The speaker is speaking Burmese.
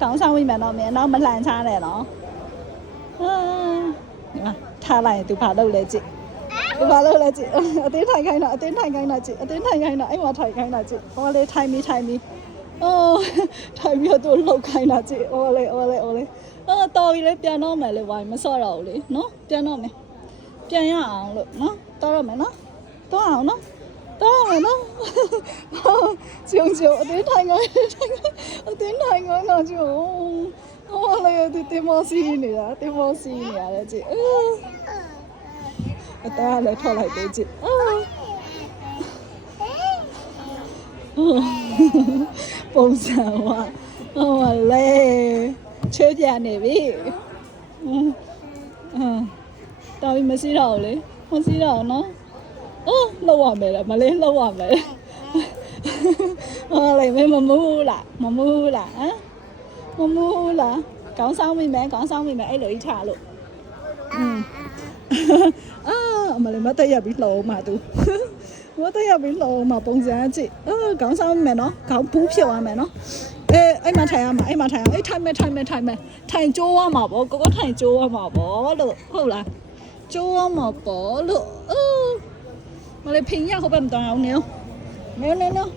講生會咪咯咩？攞乜爛叉嚟咯？ထားလိုက်သူဘာလုပ်လဲကြည့်သူဘာလုပ်လဲကြည့်အတင်းထိုင်ခိုင်းတာအတင်းထိုင်ခိုင်းတာကြည့်အတင်းထိုင်ခိုင်းတာအဲ့မှာထိုင်ခိုင်းတာကြည့်ဟောလေထိုင်ပြီးထိုင်ပြီးအိုးထိုင်ပြီးတော့လှုပ်ခိုင်းတာကြည့်ဟောလေဟောလေဟောလေတော်ပြီလေပြန်တော့မယ်လေဝိုင်းမစော့တော့ဘူးလေနော်ပြန်တော့မယ်ပြန်ရအောင်လို့နော်တော်တော့မယ်နော်တော်အောင်နော်တော်မယ်နော်ကျုံကျုံအတင်းထိုင်ခိုင်းအတင်းထိုင်ခိုင်းတော့ကျုံဟောလေဒီတင်မောစီနေတာတင်မောစီနေရတယ်ကြည့်အသားလည်းထွက်လိုက်သေးကြည့်ပုံစံကဟောလေချွေးပြနေပြီတော်ပြီမရှိတော့ဘူးလေမရှိတော့ဘူးနော်လှုပ်ရမယ်လားမလေးလှုပ်ရမယ်ဟောလေမမူးလားမမူးလားဟမ်မမူးလားကောင်းဆောင်မိမယ်ကောင်းဆောင်မိမယ်အဲ့လိုကြီးထားလို့အမလေးမတက်ရပြီလှုပ်မှသူမတက်ရပြီလှုပ်မှပုံစံကြည့်ကောင်းဆောင်မိမယ်နော်ခေါင်းဘူးဖြစ်သွားမယ်နော်အဲ့မှာထိုင်ရမှာအဲ့မှာထိုင်ရအဲ့ထိုင်မယ်ထိုင်ကျိုးရမှာပေါ့ကိုထိုင်ကျိုးရမှာပေါ့လို့ဟုတ်လားကျိုးရမှာပေါ့လို့မလေးဖိညာဟုတ်ပါမတော်အောင်နေနော်